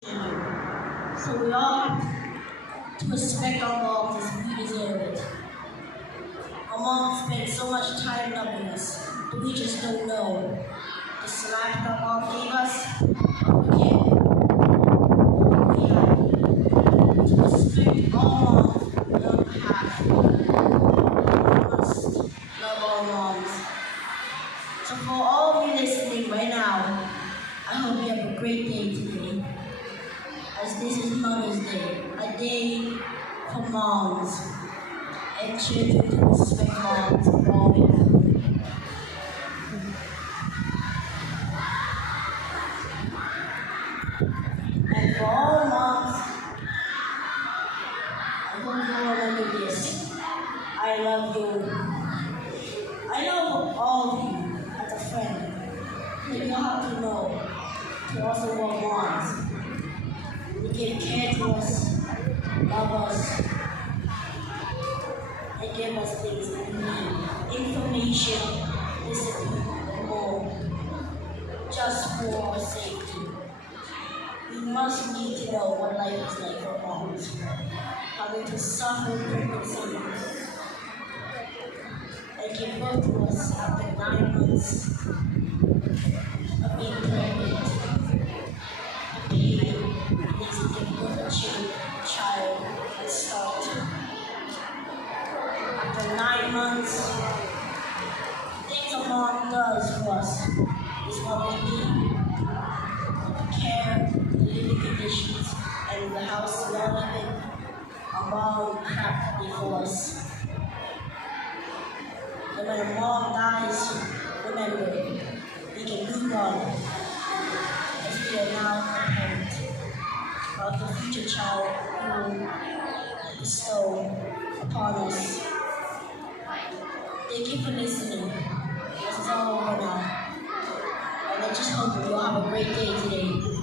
So we all have to respect our moms as we deserve it. Our moms spend so much time loving us, but we just don't know. The slap that mom gave us, yeah, we have to respect all moms on our behalf. We must love our moms. So for all of you listening right now, I hope you have a great day today. As this is Mother's Day, a day for moms and children to respect moms always. And for all moms, I hope you remember this. I love you. I love all of you as a friend. But you have to know to also love moms. They give care to us, love us, and give us things we need. Information, discipline, and more. Just for our safety. We must need to know what life is like for moms. Having to suffer pregnancy and give birth to us after 9 months of being pregnant. The pain needs to give birth to a child and start. After 9 months, things a mom does for us is what we need. Care, the living conditions, and the house we are living are mom crafted for us. And when a mom dies, remember, we can move on as we are now a parent of the future child who will bestow upon us. Thank you for listening. This is all over now. And I just hope you all have a great day today.